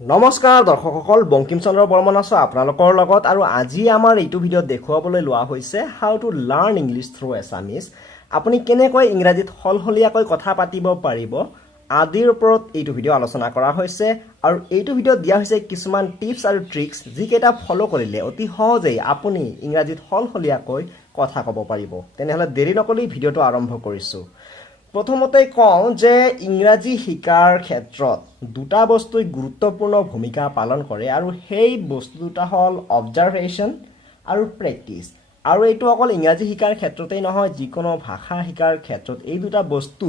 নমস্কাৰ দৰ্শকসকল, বংকিম চন্দ্ৰ বৰ্মন আছো আপোনালোকৰ লগত। আৰু আজি আমাৰ এইটো ভিডিঅ'ত দেখুৱাবলৈ লোৱা হৈছে how to learn English through Assamese. আপুনি কেনেকৈ ইংৰাজীত সলসলীয়াকৈ কথা পাতিব পাৰিব আদিৰ ওপৰত এইটো ভিডিঅ' আলোচনা কৰা হৈছে। আৰু এইটো ভিডিঅ'ত দিয়া হৈছে কিছুমান টিপছ আৰু ট্ৰিক্স যিকেইটা ফ'ল' কৰিলে অতি সহজেই আপুনি ইংৰাজীত সলসলীয়াকৈ কথা ক'ব পাৰিব। তেনেহ'লে দেৰি নকৰি ভিডিঅ'টো আৰম্ভ কৰিছোঁ। প্ৰথমতে কওঁ যে ইংৰাজী শিকাৰ ক্ষেত্ৰত দুটা বস্তুই গুৰুত্বপূৰ্ণ ভূমিকা পালন কৰে, আৰু সেই বস্তু দুটা হ'ল অবজাৰ্ভেশ্যন আৰু প্ৰেক্টিছ। আৰু এইটো অকল ইংৰাজী শিকাৰ ক্ষেত্ৰতেই নহয়, যিকোনো ভাষা শিকাৰ ক্ষেত্ৰত এই দুটা বস্তু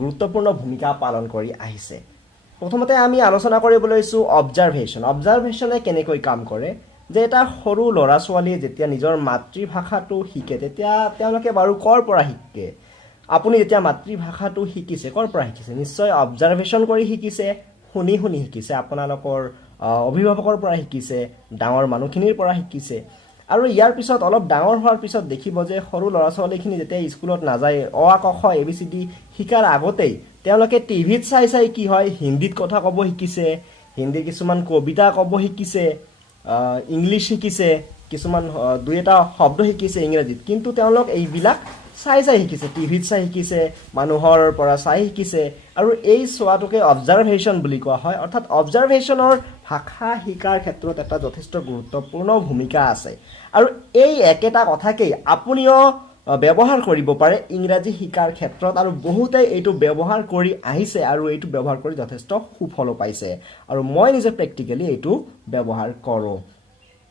গুৰুত্বপূৰ্ণ ভূমিকা পালন কৰি আহিছে। প্ৰথমতে আমি আলোচনা কৰিব লৈছোঁ অবজাৰ্ভেশ্যন। অবজাৰ্ভেশ্যনে কেনেকৈ কাম কৰে যে এটা সৰু ল'ৰা ছোৱালীয়ে যেতিয়া নিজৰ মাতৃভাষাটো শিকে তেতিয়া তেওঁলোকে বাৰু ক'ৰ পৰা শিকে। আপুনি যেতিয়া মাতৃভাষাটো শিকিছে ক'ৰ পৰা শিকিছে? নিশ্চয় অবজাৰ্ভেশ্যন কৰি শিকিছে, শুনি শুনি শিকিছে, আপোনালোকৰ অভিভাৱকৰ পৰা শিকিছে, ডাঙৰ মানুহখিনিৰ পৰা শিকিছে। আৰু ইয়াৰ পিছত অলপ ডাঙৰ হোৱাৰ পিছত দেখিব যে সৰু ল'ৰা ছোৱালীখিনি যেতিয়া স্কুলত নাযায়, অ আ ক খ ABCD শিকাৰ আগতেই তেওঁলোকে টিভিত চাই চাই কি হয় হিন্দীত কথা ক'ব শিকিছে, হিন্দীৰ কিছুমান কবিতা ক'ব শিকিছে, ইংলিছ শিকিছে, কিছুমান দুই এটা শব্দ শিকিছে ইংৰাজীত। কিন্তু তেওঁলোক এইবিলাক চাই চাই শিকিছে, টিভিত চাই শিকিছে, মানুহৰ পৰা চাই শিকিছে। আৰু এই চোৱাটোকে অবজাৰ্ভেশ্যন বুলি কোৱা হয়। অৰ্থাৎ অবজাৰ্ভেশ্যনৰ ভাষা শিকাৰ ক্ষেত্ৰত এটা যথেষ্ট গুৰুত্বপূৰ্ণ ভূমিকা আছে। আৰু এই একেটা কথাকেই আপুনিও ব্যৱহাৰ কৰিব পাৰে ইংৰাজী শিকাৰ ক্ষেত্ৰত, আৰু বহুতেই এইটো ব্যৱহাৰ কৰি আহিছে আৰু এইটো ব্যৱহাৰ কৰি যথেষ্ট সুফলো পাইছে। আৰু মই নিজে প্ৰেক্টিকেলি এইটো ব্যৱহাৰ কৰোঁ।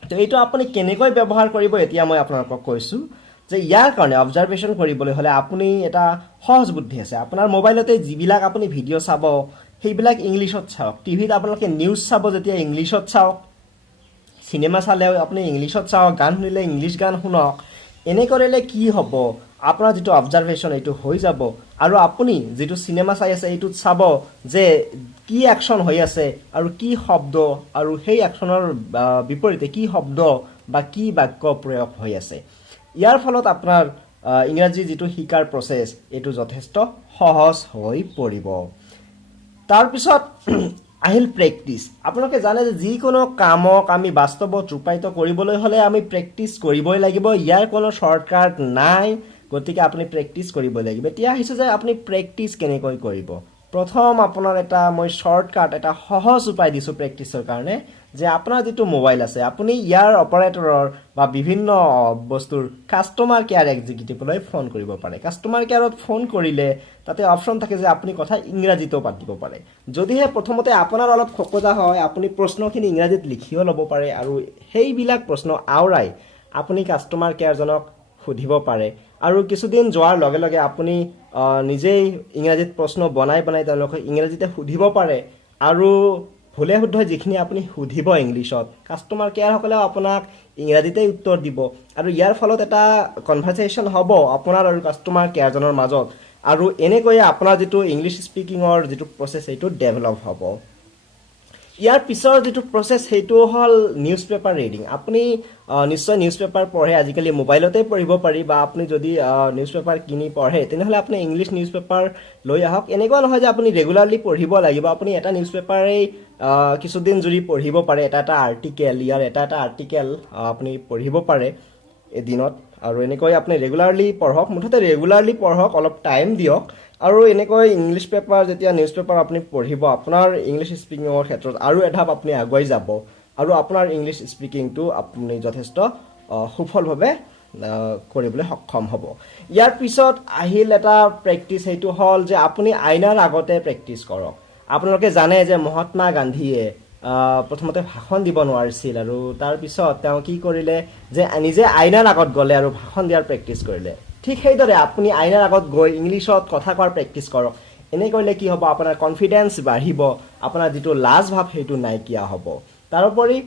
তো এইটো আপুনি কেনেকৈ ব্যৱহাৰ কৰিব এতিয়া মই আপোনালোকক কৈছোঁ যে ইয়াৰ কাৰণে অবজাৰ্ভেশ্যন কৰিবলৈ হ'লে আপুনি এটা সহজ বুদ্ধি আছে। আপোনাৰ মোবাইলতে যিবিলাক আপুনি ভিডিঅ' চাব সেইবিলাক ইংলিছত চাওক। টিভিত আপোনালোকে নিউজ চাব যেতিয়া ইংলিছত চাওক, চিনেমা চালেও আপুনি ইংলিছত চাওক, গান শুনিলে ইংলিছ গান শুনক। এনে কৰিলে কি হ'ব, আপোনাৰ যিটো অবজাৰ্ভেশ্যন এইটো হৈ যাব, আৰু আপুনি যিটো চিনেমা চাই আছে এইটোত চাব যে কি একশ্যন হৈ আছে আৰু কি শব্দ, আৰু সেই একশ্যনৰ বিপৰীতে কি শব্দ বা কি বাক্য প্ৰয়োগ হৈ আছে। ইয়াৰ ফলত আপোনাৰ ইংৰাজী যিটো শিকাৰ প্ৰচেছ এইটো যথেষ্ট সহজ হৈ পৰিব। তাৰপিছত আহিল প্ৰেক্টিছ। আপোনালোকে জানে যে যিকোনো কামক আমি বাস্তৱত ৰূপায়িত কৰিবলৈ হ'লে আমি প্ৰেক্টিছ কৰিবই লাগিব। ইয়াৰ কোনো শ্বৰ্টকাট নাই, গতিকে আপুনি প্ৰেক্টিছ কৰিবই লাগিব। এতিয়া আহিছে যে আপুনি প্ৰেক্টিছ কেনেকৈ কৰিব। প্ৰথম আপোনাৰ এটা মই শ্বৰ্টকাট, এটা সহজ উপায় দিছোঁ প্ৰেক্টিছৰ কাৰণে, যে আপোনাৰ যিটো মোবাইল আছে আপুনি ইয়াৰ অপাৰেটৰৰ বা বিভিন্ন বস্তুৰ কাষ্টমাৰ কেয়াৰ এক্সিকিউটিভলৈ ফোন কৰিব পাৰে। কাষ্টমাৰ কেয়াৰত ফোন কৰিলে তাতে অপশ্যন থাকে যে আপুনি কথা ইংৰাজীতো পাতিব পাৰে। যদিহে প্ৰথমতে আপোনাৰ অলপ খোকোজা হয়, আপুনি প্ৰশ্নখিনি ইংৰাজীত লিখিও ল'ব পাৰে, আৰু সেইবিলাক প্ৰশ্ন আওৰাই আপুনি কাষ্টমাৰ কেয়াৰজনক সুধিব পাৰে। আৰু কিছুদিন যোৱাৰ লগে লগে আপুনি নিজেই ইংৰাজীত প্ৰশ্ন বনাই বনাই তেওঁলোকক ইংৰাজীতে সুধিব পাৰে। আৰু ভুলে শুদ্ধ যিখিনি আপুনি সুধিব ইংলিছত, কাষ্টমাৰ কেয়াৰসকলেও আপোনাক ইংৰাজীতেই উত্তৰ দিব। আৰু ইয়াৰ ফলত এটা কনভাৰচেশ্যন হ'ব আপোনাৰ আৰু কাষ্টমাৰ কেয়াৰজনৰ মাজত, আৰু এনেকৈয়ে আপোনাৰ যিটো ইংলিছ স্পিকিঙৰ যিটো প্ৰচেছ সেইটো ডেভেলপ হ'ব। ইয়াৰ পিছৰ যিটো প্ৰচেছ সেইটো হ'ল নিউজ পেপাৰ ৰিডিং। আপুনি নিশ্চয় নিউজ পেপাৰ পঢ়ে, আজিকালি মোবাইলতে পঢ়িব পাৰি, বা আপুনি যদি নিউজ পেপাৰ কিনি পঢ়ে তেনেহ'লে আপুনি ইংলিছ নিউজ পেপাৰ লৈ আহক। এনেকুৱা নহয় যে আপুনি ৰেগুলাৰলি পঢ়িব লাগিব। আপুনি এটা নিউজ পেপাৰেই কিছুদিন যদি পঢ়িব পাৰে, এটা এটা আৰ্টিকেল, ইয়াৰ এটা এটা আৰ্টিকেল আপুনি পঢ়িব পাৰে এদিনত। আৰু এনেকৈ আপুনি ৰেগুলাৰলি পঢ়ক, মুঠতে ৰেগুলাৰলি পঢ়ক, অলপ টাইম দিয়ক। আৰু এনেকৈ ইংলিছ পেপাৰ যেতিয়া নিউজ পেপাৰ আপুনি পঢ়িব, আপোনাৰ ইংলিছ স্পিকিঙৰ ক্ষেত্ৰত আৰু এধাপ আপুনি আগুৱাই যাব, আৰু আপোনাৰ ইংলিছ স্পিকিংটো আপুনি যথেষ্ট সুফলভাৱে কৰিবলৈ সক্ষম হ'ব। ইয়াৰ পিছত আহিল এটা প্ৰেক্টিছ, সেইটো হ'ল যে আপুনি আইনাৰ আগতে প্ৰেক্টিছ কৰক। আপোনালোকে জানে যে মহাত্মা গান্ধীয়ে প্ৰথমতে ভাষণ দিব নোৱাৰিছিল, আৰু তাৰপিছত তেওঁ কি কৰিলে যে নিজে আইনাৰ আগত গ'লে আৰু ভাষণ দিয়াৰ প্ৰেক্টিছ কৰিলে। ঠিক সেইদৰে আপুনি আইনাৰ আগত গৈ ইংলিছত কথা কোৱাৰ প্ৰেক্টিছ কৰক। এনে কৰিলে কি হ'ব, আপোনাৰ কনফিডেন্স বাঢ়িব, আপোনাৰ যিটো লাজ ভাৱ সেইটো নাইকিয়া হ'ব। তাৰোপৰি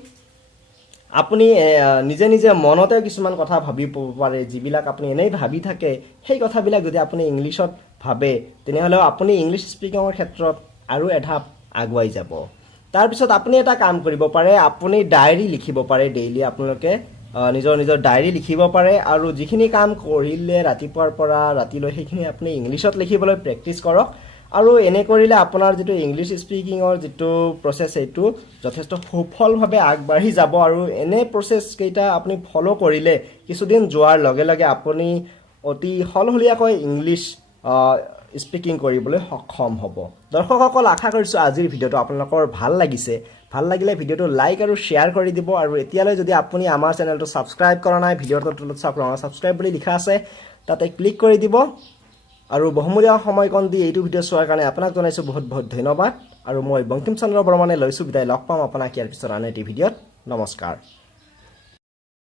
আপুনি নিজে নিজে মনতে কিছুমান কথা ভাবিব পাৰে, যিবিলাক আপুনি এনেই ভাবি থাকে সেই কথাবিলাক যদি আপুনি ইংলিছত ভাবে তেনেহ'লেও আপুনি ইংলিছ স্পিকিঙৰ ক্ষেত্ৰত আৰু এধাপ আগুৱাই যাব। তাৰপিছত আপুনি এটা কাম কৰিব পাৰে, আপুনি ডায়েৰী লিখিব পাৰে। ডেইলি আপোনালোকে নিজৰ নিজৰ ডায়েৰী লিখিব পাৰে, আৰু যিখিনি কাম কৰিলে ৰাতিপুৱাৰ পৰা ৰাতিলৈ সেইখিনি আপুনি ইংলিছত লিখিবলৈ প্ৰেক্টিছ কৰক। আৰু এনে কৰিলে আপোনাৰ যেটো ইংলিশ স্পিকিংৰ যেটো প্ৰসেস এইটো যথেষ্ট সফলভাৱে আগবাঢ়ি যাব আৰু এনে প্ৰসেস কেইটা আপুনি ফলো কৰিলে কিছুদিন যোৱাৰ লগে লগে আপুনি অতি হলহলীয়াকৈ ইংলিশ স্পিকিং কৰিবলৈ সক্ষম হ'ব দৰ্শকসকল আশা কৰিছো আজিৰ ভিডিওটো আপোনালোকৰ ভাল লাগিছে ভাল লাগিলে ভিডিওটো লাইক আৰু শেয়াৰ কৰি দিব আৰু এতিয়ালৈ যদি আপুনি আমাৰ চেনেলটো সাবস্ক্ৰাইব কৰা নাই ভিডিওটোৰ তলত সাবস্ক্ৰাইব বুলি লিখা আছে তাতে ক্লিক কৰি দিব আৰু বহুমূলীয়া সময়কণ দি এইটো ভিডিও চোৱাৰ কাৰণে আপোনাক জনাইছো বহুত বহুত ধন্যবাদ আৰু মই বঙ্কিম চন্দ্ৰ বৰ্মনে লৈছো বিদায় লগ পাম আপোনাক ইয়াৰ পিছত আন এটি ভিডিওত নমস্কাৰ